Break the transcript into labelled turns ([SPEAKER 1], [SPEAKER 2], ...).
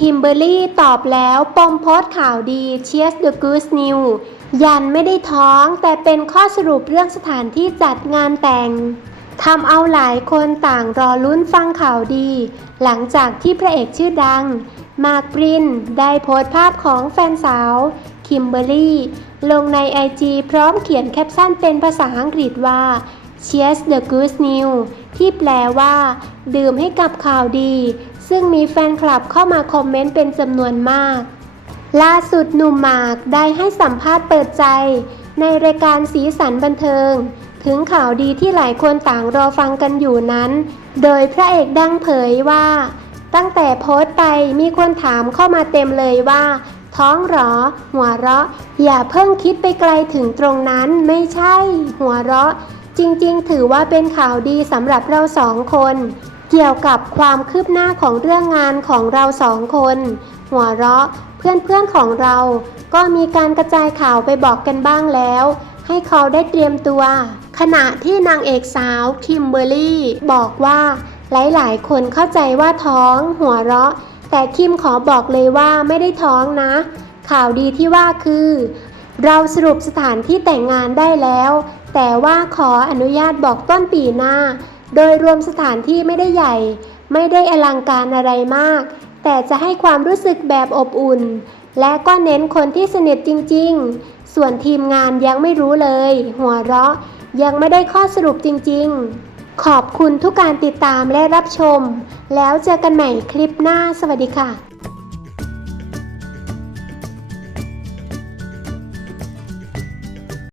[SPEAKER 1] คิมเบอร์รี่ตอบแล้วปมโพสข่าวดี Cheers the Goose New ยันไม่ได้ท้องแต่เป็นข้อสรุปเรื่องสถานที่จัดงานแต่งทำเอาหลายคนต่างรอลุ้นฟังข่าวดี หลังจากที่พระเอกชื่อดัง มาร์คปรินได้โพสต์ภาพของแฟนสาว คิมเบอร์รี่ ลงใน IG พร้อมเขียนแคปชั่นเป็นภาษาอังกฤษว่า Cheers the Goose New ที่แปลว่า ดื่มให้กับข่าวดี ซึ่งมีแฟนคลับเข้ามาคอมเมนต์เป็นจำนวนมาก ล่าสุดหนุ่มหมากได้ให้สัมภาษณ์เปิดใจ ในรายการสีสันบันเทิง ถึงข่าวดีที่หลายคนต่างรอฟังกันอยู่นั้น โดยพระเอกดังเผยว่า ตั้งแต่โพสต์ไปมีคนถามเข้ามาเต็มเลยว่า ท้องหรอ หัวเราะ อย่าเพิ่งคิดไปไกลถึงตรงนั้นไม่ใช่ หัวเราะ จริง ๆ ถือว่าเป็นข่าวดีสำหรับเราสองคน เกี่ยวกับความคืบหน้าของเรื่องงานของเราสองคน หัวเราะเพื่อนๆของเรา ก็มีการกระจายข่าวไปบอกกันบ้างแล้ว ให้เขาได้เตรียมตัว ขณะที่นางเอกสาวคิมเบอร์รี่ บอกว่า หลายๆ คนเข้าใจว่าท้อง หัวเราะ แต่คิมขอบอกเลยว่าไม่ได้ท้องนะ ข่าวดีที่ว่าคือ เราสรุปสถานที่แต่งงานได้แล้ว แต่ว่าขออนุญาตบอกต้นปีหน้า โดยรวมสถานที่ไม่ได้ใหญ่ ไม่ได้อลังการอะไรมาก แต่จะให้ความรู้สึกแบบอบอุ่น และก็เน้นคนที่สนิทจริง ๆ ส่วนทีมงานยังไม่รู้เลย หัวเราะยังไม่ได้ข้อสรุปจริง ๆ ขอบคุณทุกการติดตามและรับชม แล้วเจอกันใหม่คลิปหน้าสวัสดีค่ะ